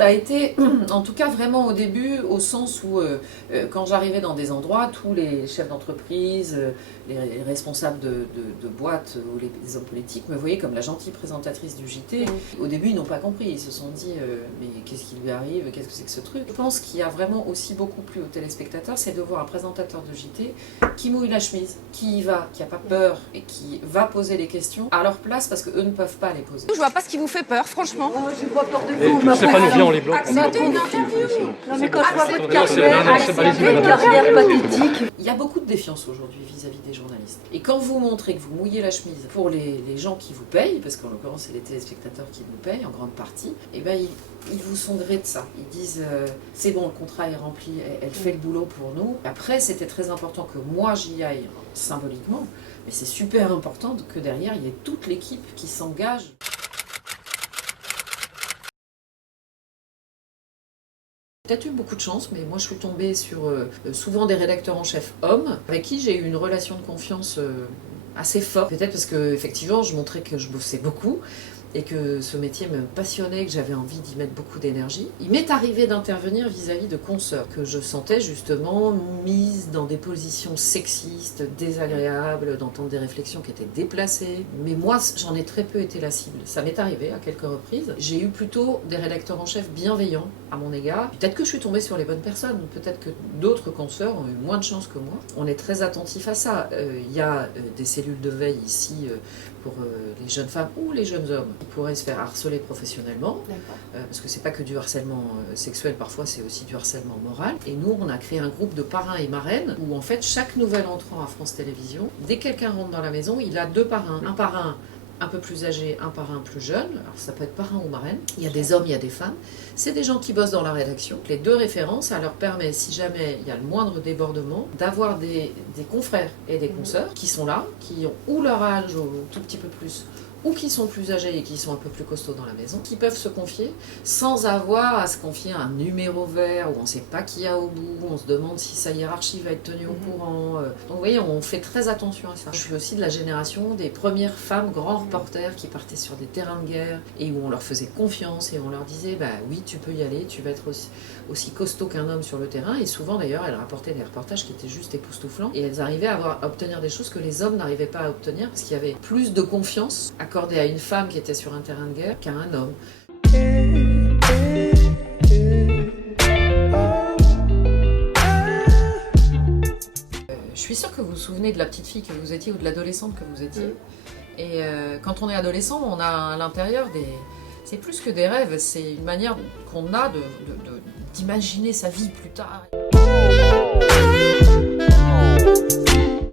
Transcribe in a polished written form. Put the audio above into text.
elle a été, en tout cas vraiment au début, au sens où quand j'arrivais dans des endroits, tous les chefs d'entreprise, les responsables de boîtes ou les hommes politiques me voyaient comme la gentille présentatrice du JT. Au début, ils n'ont pas compris, ils se sont dit mais qu'est-ce qui lui arrive, qu'est-ce que c'est que ce truc? Je pense qu'il y a vraiment aussi beaucoup plu aux téléspectateurs, c'est de voir un présentateur de JT qui mouille la chemise, qui y va, qui n'a pas peur et qui va poser les questions à leur place parce qu'eux ne peuvent pas les poser. Je vois pas ce qui vous fait peur, franchement. Oh, j'ai pas peur de vous. C'est pas nous bien, on les bloque. C'était une interview. Non mais quand je vois votre carrière pathétique. Il y a beaucoup de défiance aujourd'hui vis-à-vis des journalistes. Et quand vous montrez que vous mouillez la chemise pour les gens qui vous payent, parce qu'en l'occurrence c'est les téléspectateurs qui nous payent en grande partie, et ben ils vous sont grés de ça. Ils disent c'est bon, le contrat est rempli, elle fait le boulot pour nous. Après, c'était très important que moi j'y aille symboliquement, mais c'est super important que derrière il y ait toute l'équipe qui s'engage. Peut-être eu beaucoup de chance, mais moi je suis tombée sur souvent des rédacteurs en chef hommes, avec qui j'ai eu une relation de confiance assez forte. Peut-être parce que effectivement je montrais que je bossais beaucoup, et que ce métier me passionnait, que j'avais envie d'y mettre beaucoup d'énergie. Il m'est arrivé d'intervenir vis-à-vis de consoeurs que je sentais justement mises dans des positions sexistes, désagréables, d'entendre des réflexions qui étaient déplacées. Mais moi, j'en ai très peu été la cible. Ça m'est arrivé à quelques reprises. J'ai eu plutôt des rédacteurs en chef bienveillants à mon égard. Peut-être que je suis tombée sur les bonnes personnes, peut-être que d'autres consoeurs ont eu moins de chance que moi. On est très attentif à ça. Il y a des cellules de veille ici pour les jeunes femmes ou les jeunes hommes qui pourraient se faire harceler professionnellement, parce que c'est pas que du harcèlement sexuel, parfois c'est aussi du harcèlement moral. Et nous, on a créé un groupe de parrains et marraines où en fait chaque nouvel entrant à France Télévisions, dès que quelqu'un rentre dans la maison, il a deux parrains. Un parrain un peu plus âgé, un parrain plus jeune, alors ça peut être parrain ou marraine, il y a des hommes, il y a des femmes, c'est des gens qui bossent dans la rédaction. Les deux références, ça leur permet, si jamais il y a le moindre débordement, d'avoir des confrères et des consoeurs qui sont là, qui ont ou leur âge ou tout petit peu plus, ou qui sont plus âgés et qui sont un peu plus costauds dans la maison, qui peuvent se confier sans avoir à se confier à un numéro vert où on ne sait pas qui y a au bout, on se demande si sa hiérarchie va être tenue au courant. Donc vous voyez, on fait très attention à ça. Je suis aussi de la génération des premières femmes grands reporters qui partaient sur des terrains de guerre et où on leur faisait confiance et on leur disait bah oui, tu peux y aller, tu vas être aussi costaud qu'un homme sur le terrain. Et souvent d'ailleurs, elles rapportaient des reportages qui étaient juste époustouflants et elles arrivaient à obtenir des choses que les hommes n'arrivaient pas à obtenir parce qu'il y avait plus de confiance accordée à une femme qui était sur un terrain de guerre qu'à un homme. Je suis sûre que vous vous souvenez de la petite fille que vous étiez ou de l'adolescente que vous étiez. Et quand on est adolescent, on a à l'intérieur des... C'est plus que des rêves, c'est une manière qu'on a d'imaginer sa vie plus tard.